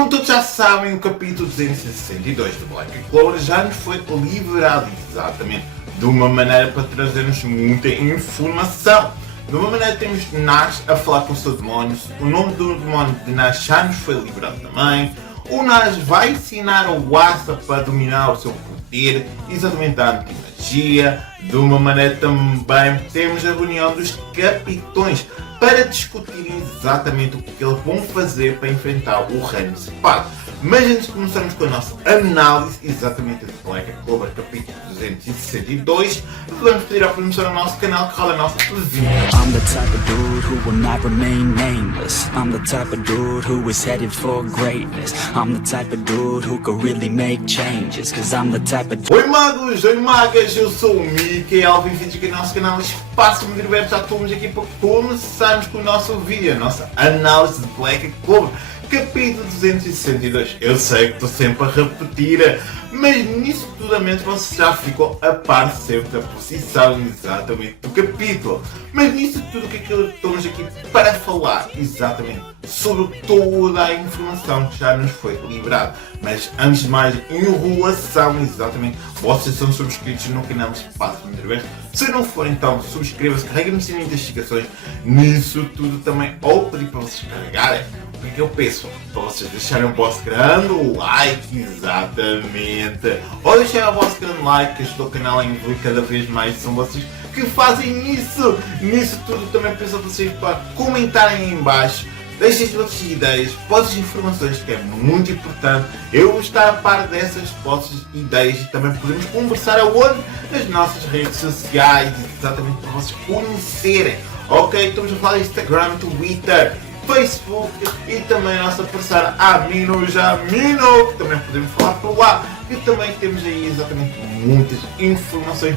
Como todos já sabem, o capítulo 262 do Black Clover já nos foi liberado exatamente de uma maneira para trazer-nos muita informação. De uma maneira temos Nash a falar com o seu demónio, o nome do demónio de Nash já nos foi liberado também. O Nash vai ensinar o Asa para dominar o seu poder, exatamente a anti-magia. De uma maneira também temos a reunião dos capitões para discutir exatamente o que eles vão fazer para enfrentar o Reino Separado. Mas antes de começarmos com a nossa análise exatamente de Black Clover capítulo 262, vamos pedir ao promoção do nosso canal que rola a nossa vizinha. I'm the type of dude who will not remain nameless. I'm the type of dude who is headed for greatness. I'm the type of dude who could really make changes. Cause I'm the type of Oi magos, oi magas, eu sou o Mikael, bem-vindos aqui ao nosso canal Espaço Moderno. Já estamos aqui para começarmos com o nosso vídeo, a nossa análise de Black Clover capítulo 262. Eu sei que estou sempre a repetir, mas nisso tudo a mente você já ficou a par sempre da posição exatamente do capítulo. Mas nisso tudo que estamos aqui para falar exatamente sobre toda a informação que já nos foi liberada. Mas antes de mais, enrolação exatamente, vocês são subscritos no canal Espaço Moderno. Se não for, então subscreva-se, carreguem no sininho de notificações. Nisso tudo também, ou pedir para vocês carregarem, porque eu peço para vocês deixarem o vosso grande like, exatamente, ou deixarem o vosso grande like, que ajuda o canal a evoluir cada vez mais. São vocês que fazem isso. Nisso tudo também peço a vocês para comentarem aí em baixo, deixem as vossas ideias, vossas informações, que é muito importante eu estar a par dessas vossas ideias, e também podemos conversar aonde? Nas nossas redes sociais, exatamente para vocês conhecerem. Ok, estamos a falar de Instagram, Twitter, Facebook e também a nossa parceira Amino Jamino, que também podemos falar por lá, e também temos aí exatamente muitas informações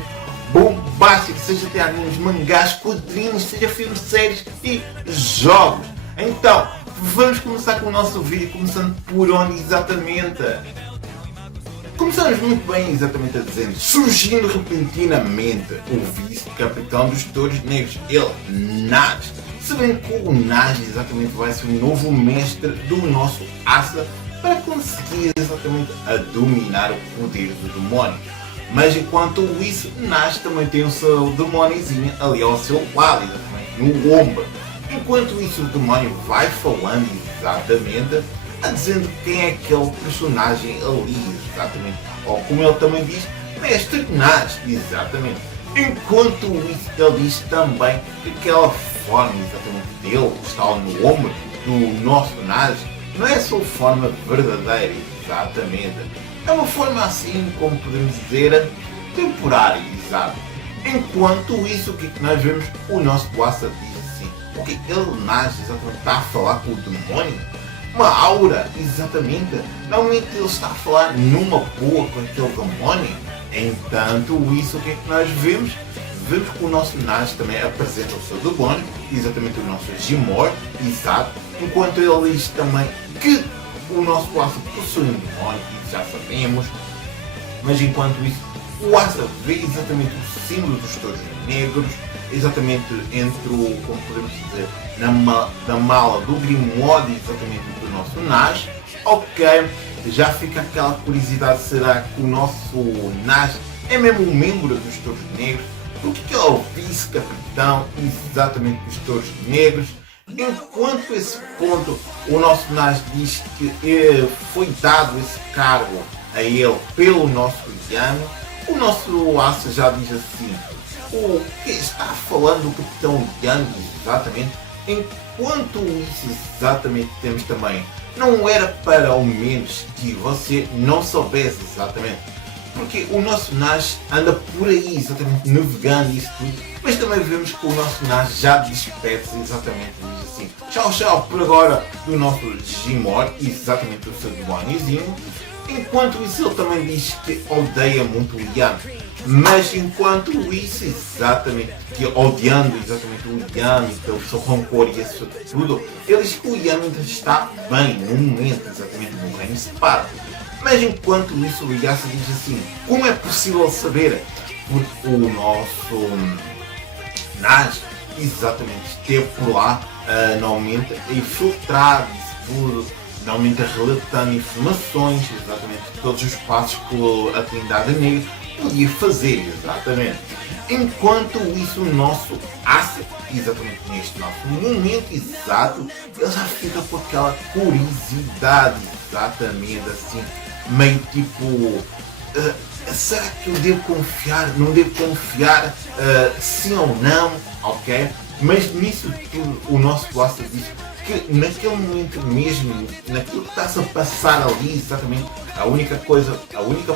bombásticas, seja até animes, mangás, quadrinhos, seja filmes, séries e jogos. Então, vamos começar com o nosso vídeo, começando por onde exatamente? Começamos muito bem exatamente a dizer, surgindo repentinamente o vice-capitão dos Touros Negros, ele, Nash. Se bem que o Nash exatamente vai ser o novo mestre do nosso Asa para conseguir exatamente a dominar o poder do demónio. Mas enquanto isso, Nash também tem o seu demóniozinho ali ao seu lado, exatamente no ombro. Enquanto isso, o demónio vai falando exatamente, a dizendo quem é aquele personagem ali, exatamente. Ou como ele também diz, Mestre Nash, exatamente. Enquanto isso, ele diz também que aquela forma exatamente dele, que está no ombro do nosso Nash, não é a sua forma verdadeira, exatamente. É uma forma assim, como podemos dizer, temporária, exato. Enquanto isso, o que é que nós vemos? O nosso Asa diz assim, o que ele, Nash, exatamente está a falar com o demónio? Uma aura, exatamente. Normalmente ele está a falar numa boa com aquele demónio. Entanto, isso, o que é que nós vemos? Vemos que o nosso Nash também apresenta o seu demónio, exatamente o nosso Gimor, exato. Enquanto ele diz também que o nosso Asa possui um demónio, isso já sabemos. Mas enquanto isso, o Asa vê exatamente o símbolo dos Touros Negros, exatamente entre o, como podemos dizer, na mala do Grimório, exatamente do nosso Nash. Ok, já fica aquela curiosidade, será que o nosso Nash é mesmo um membro dos Touros Negros? Porque que é o vice-capitão exatamente dos Touros Negros? Enquanto esse ponto, o nosso Nash diz que foi dado esse cargo a ele pelo nosso Yami, o nosso Asa já diz assim, o que está falando do Capitão Yami exatamente? Enquanto isso exatamente temos também, não era para ao menos que você não soubesse exatamente, porque o nosso Nash anda por aí exatamente navegando isso tudo, mas também vemos que o nosso Nash já despede-se exatamente, diz assim, tchau tchau por agora do nosso Gimor, exatamente o seu demóniozinho. Enquanto isso ele também diz que odeia muito o Yami, mas enquanto isso exatamente, que odiando exatamente o Yami, pelo seu rancor e isso tudo, ele diz que o Yami ainda está bem no momento exatamente no Reino Separado. Mas enquanto isso o Yasa diz assim, como é possível saber? Porque o nosso Nash exatamente esteve por lá, normalmente, a infiltrar isso tudo, normalmente relatando informações, exatamente todos os passos que a Trindade Negra podia fazer, exatamente. Enquanto isso, o nosso Asa, exatamente neste nosso momento exato, ele já fica com aquela curiosidade, exatamente assim, meio tipo, será que eu devo confiar, não devo confiar, sim ou não, ok? Mas nisso tudo, o nosso Asa diz que naquele momento mesmo, naquilo que está-se a passar ali, exatamente, a única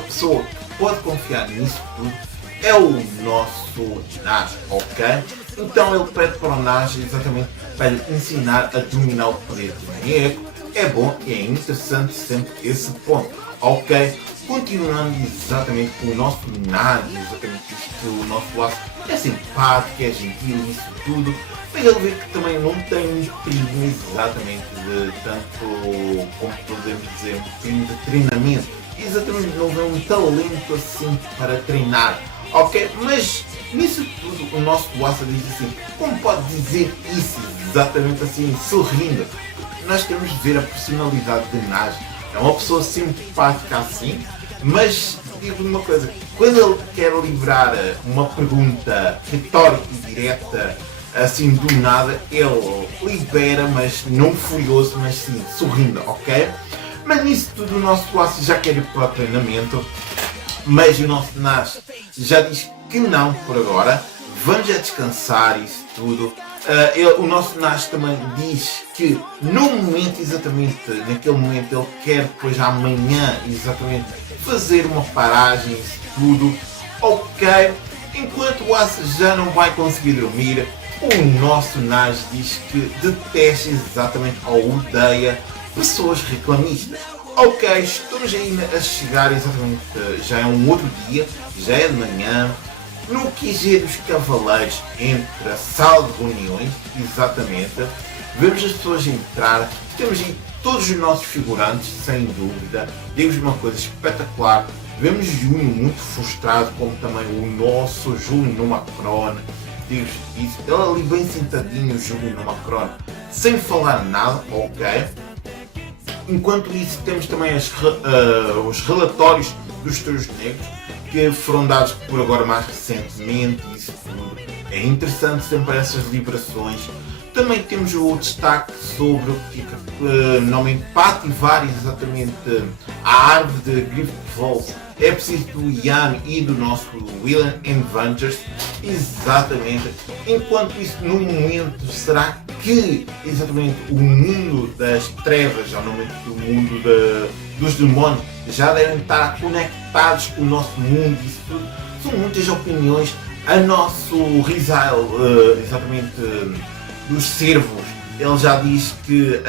pessoa que pode confiar nisso tudo é o nosso Nash, ok? Então ele pede para o Nash exatamente para lhe ensinar a dominar o poder demoníaco. É bom e é interessante sempre esse ponto, ok? Continuando exatamente com o nosso Nash, exatamente isto, o nosso laço é simpático, é gentil, isso tudo. Mas ele vê que também não tem um primo exatamente de tanto, como podemos dizer, um primo de treinamento. Exatamente, não vê um talento assim para treinar. Ok? Mas nisso tudo o nosso Wasa diz assim, como pode dizer isso exatamente assim, sorrindo? Nós temos de ver a personalidade de Nash. É uma pessoa simpática assim, mas digo uma coisa, quando ele quer livrar uma pergunta retórica e direta, assim do nada, ele libera, mas não furioso, mas sim sorrindo, ok? Mas nisso tudo o nosso Wasa já quer ir para o treinamento. Mas o nosso Nash já diz que não por agora, vamos já descansar isso tudo. O nosso Nash também diz que no momento, exatamente, naquele momento ele quer depois amanhã, exatamente, fazer uma paragem, isso tudo, ok. Enquanto o Asa já não vai conseguir dormir, o nosso Nash diz que detesta exatamente ou odeia pessoas reclamistas. Ok, estamos ainda a chegar exatamente, já é um outro dia, já é de manhã, no QG dos Cavaleiros, entre a sala de reuniões, exatamente, vemos as pessoas entrar, temos aí todos os nossos figurantes, sem dúvida, digo-vos uma coisa espetacular, vemos Júnior muito frustrado, como também o nosso Júnior no Macron, digo-vos isso, ele ali bem sentadinho, o Júnior no Macron, sem falar nada, ok. Enquanto isso temos também os relatórios dos Touros Negros que foram dados por agora mais recentemente, isso tudo. É interessante sempre essas liberações. Também temos o destaque sobre o que normalmente para ativar exatamente a árvore de Griffith é preciso do Ian e do nosso William Avengers, exatamente. Enquanto isso, no momento, será que exatamente o mundo das trevas, ou normalmente o mundo dos demónios, já devem estar conectados com o nosso mundo? Isso tudo são muitas opiniões. A nosso Rizal, exatamente, dos servos, ele já diz que,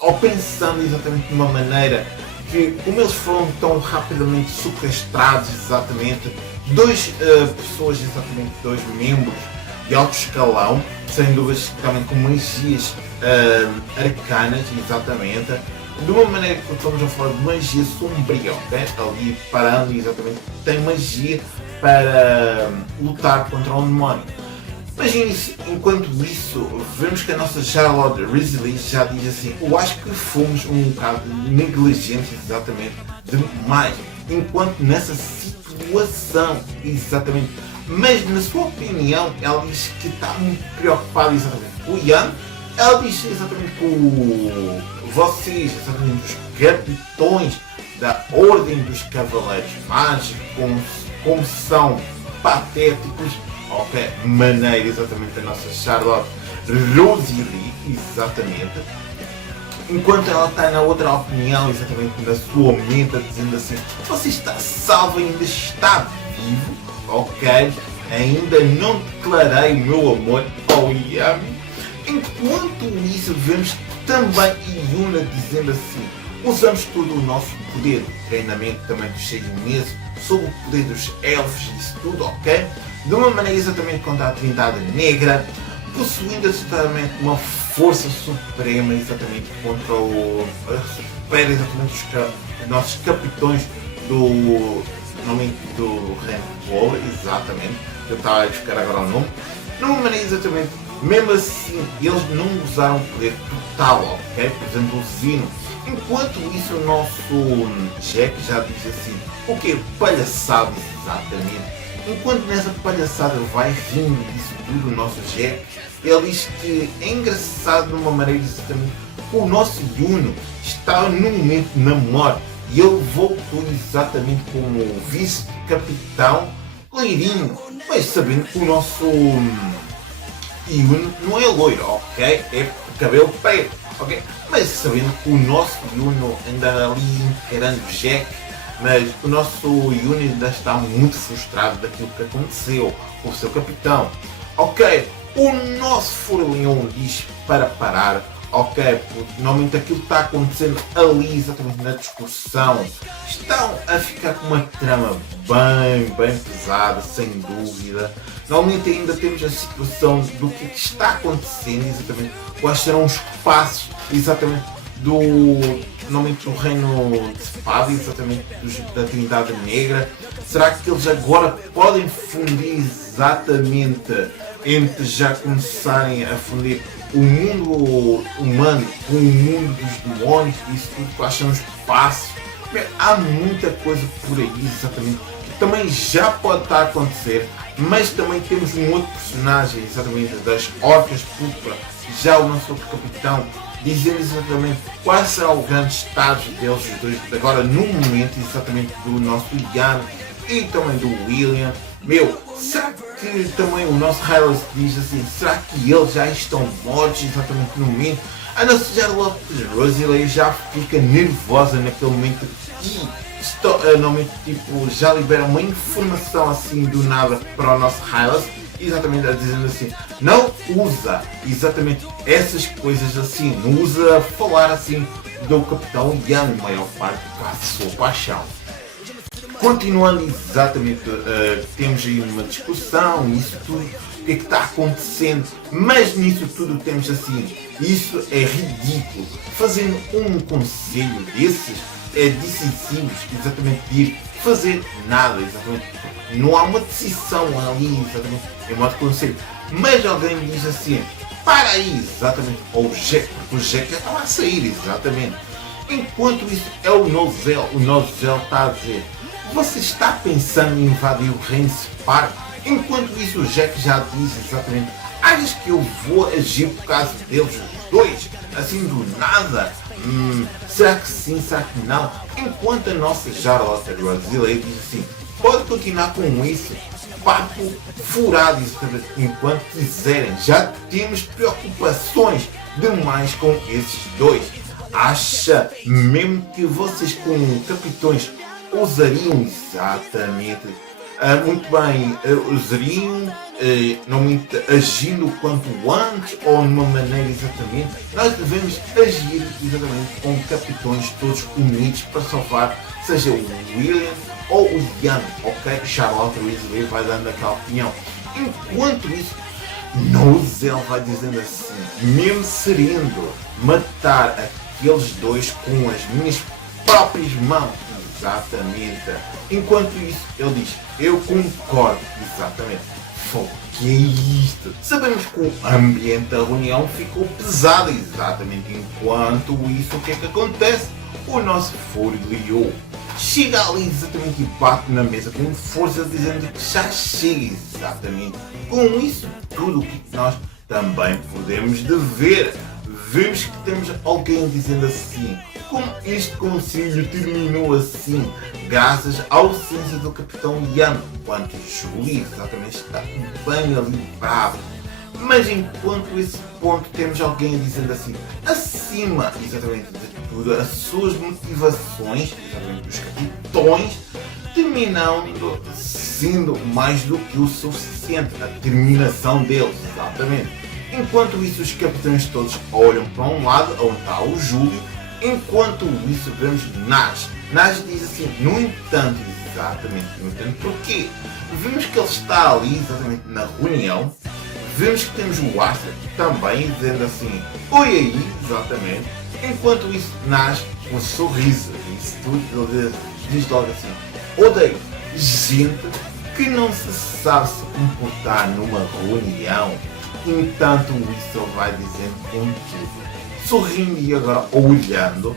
ao pensando exatamente de uma maneira que, como eles foram tão rapidamente sequestrados, exatamente, pessoas, exatamente, dois membros de alto escalão, sem dúvidas também com magias arcanas, exatamente, de uma maneira que estamos a falar de magia sombria, ok? Ali parando, exatamente, tem magia para lutar contra um demónio. Mas enquanto isso, vemos que a nossa Charlotte Risley já diz assim, eu acho que fomos um bocado negligentes, exatamente, demais, enquanto nessa situação, exatamente. Mas na sua opinião, ela diz que está muito preocupada exatamente com o Ian, ela diz exatamente com vocês, exatamente os capitões da Ordem dos Cavaleiros Mágicos, como são patéticos. Ok, maneira exatamente a nossa Charlotte Rosalie, exatamente. Enquanto ela está na outra opinião, exatamente na sua mente, dizendo assim, você está salvo, ainda está vivo, ok? Ainda não declarei o meu amor ao Yami. Enquanto isso, vemos também Yuna dizendo assim, usamos todo o nosso poder de treinamento também dos 6 meses, sob o poder dos elfos, isso tudo, ok? De uma maneira exatamente contra a Trindade Negra, possuindo exatamente uma força suprema exatamente contra supera exatamente os nossos capitões do Reino Flow, exatamente, que eu estava a buscar agora o nome, de uma maneira exatamente, mesmo assim, eles não usaram o poder total, ok? Por exemplo, o Zino, Enquanto isso, o nosso Jack já diz assim, o que? Palhaçada, exatamente. Enquanto nessa palhaçada vai rindo disso tudo, o nosso Jack, ele diz que é engraçado de uma maneira exatamente que o nosso Yuno está no momento na morte e ele voltou exatamente como vice-capitão loirinho, mas sabendo que o nosso Yuno não é loiro, ok? É cabelo preto, ok? Mas sabendo que o nosso Yuno anda ali encarando o Jack, mas o nosso Yuno ainda está muito frustrado daquilo que aconteceu com o seu capitão. Ok, o nosso Forleão diz para parar, ok, porque normalmente aquilo que está acontecendo ali exatamente na discussão estão a ficar com uma trama bem pesada, sem dúvida. Normalmente ainda temos a situação do que está acontecendo exatamente, quais serão os passos exatamente normalmente do reino de Spade, exatamente da Trindade Negra. Será que eles agora podem fundir exatamente entre já começarem a fundir o mundo humano com o mundo dos demónios, isso tudo, quais são os passos? Bem, há muita coisa por aí exatamente que também já pode estar a acontecer, mas também temos um outro personagem exatamente das Orcas Púrpura, já o nosso outro capitão, dizendo exatamente quais serão os grandes estados deles os dois, agora no momento exatamente do nosso Ian e também do William. Meu, será que também o nosso Hylos diz assim, será que eles já estão mortos exatamente no momento? A nossa Charlotte Rosalie já fica nervosa naquele momento e normalmente tipo, já libera uma informação assim do nada para o nosso Hylos, exatamente dizendo assim, não usa exatamente essas coisas assim, não usa falar assim do Capitão Young, maior parte da sua paixão. Continuando exatamente, temos aí uma discussão, isso tudo, o que é que está acontecendo, mas nisso tudo temos assim, isso é ridículo, fazendo um conselho desses, decisivos, exatamente de ir fazer nada, exatamente, não há uma decisão ali, exatamente, em modo de conselho, mas alguém diz assim, para aí, exatamente, o Jack já estava a sair, exatamente, enquanto isso é o Nozel está a dizer, você está pensando em invadir o reino Spar? Enquanto isso o Jack já diz exatamente, achas que eu vou agir por causa deles os dois? Assim do nada? Será que sim, será que não? Enquanto a nossa Charlotte Rosalie diz assim, pode continuar com isso, papo furado, enquanto quiserem, já temos preocupações demais com esses dois. Acha mesmo que vocês como capitões usariam exatamente, muito bem, usariam normalmente agindo quanto antes ou numa maneira exatamente, nós devemos agir exatamente com capitões todos unidos para salvar, seja o William ou o Ian, ok? Charlotte Weasley vai dando aquela opinião. Enquanto isso, Nozel vai dizendo assim, mesmo serendo matar aqueles dois com as minhas próprias mãos, exatamente. Enquanto isso, ele diz, eu concordo, exatamente. O que é isto? Sabemos que o ambiente da reunião ficou pesado, exatamente. Enquanto isso, o que é que acontece? O nosso Forleão chega ali exatamente e bate na mesa com força, dizendo que já chega, exatamente. Com isso tudo o que nós também podemos ver. Vemos que temos alguém dizendo assim, como este concílio terminou assim, graças à ausência do Capitão Ian, enquanto Julie exatamente está bem ali bravo. Mas enquanto esse ponto temos alguém dizendo assim, acima exatamente de tudo, as suas motivações, exatamente dos capitões, terminando sendo mais do que o suficiente, a determinação deles, exatamente. Enquanto isso, os capitães todos olham para um lado, onde está o Júlio. Enquanto isso, vemos Nash. Nash diz assim, no entanto, exatamente, no entanto, porquê? Vemos que ele está ali, exatamente, na reunião. Vemos que temos o Astra também, dizendo assim, oi aí, exatamente. Enquanto isso, Nash, com um sorriso, isso tudo, ele diz logo assim, odeio gente que não se sabe se comportar numa reunião. Entanto, isso ele vai dizendo com tudo, sorrindo e agora olhando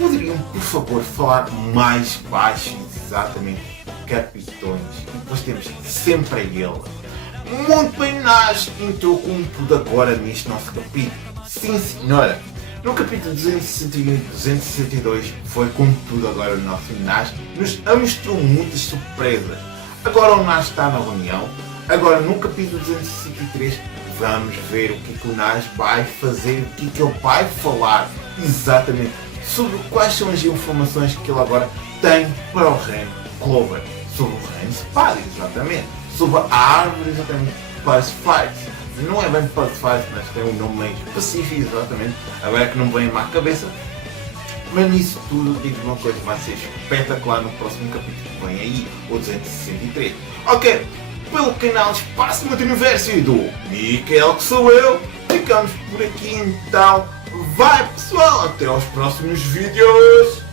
poderiam, por favor, falar mais baixo exatamente, capitões? E depois temos sempre a ele. Muito bem, Nash entrou com tudo agora neste nosso capítulo. Sim, senhora. No capítulo 261 e 262 foi com tudo agora o nosso Nash nos mostrou muitas surpresas. Agora o Nash está na reunião. Agora no capítulo 263 vamos ver o que o Nash vai fazer, o que ele vai falar exatamente sobre quais são as informações que ele agora tem para o reino Clover. Sobre o reino Spade, exatamente. Sobre a árvore, exatamente, para Spades. Não é bem para Spades, mas tem um nome meio específico, exatamente. Agora é que não me vem à cabeça. Mas nisso tudo, digo uma coisa, vai ser espetacular no próximo capítulo que vem aí, o 263. Ok, pelo canal Espaço Multiverso e do Michael, que sou eu, ficamos por aqui então. Vai pessoal, até aos próximos vídeos!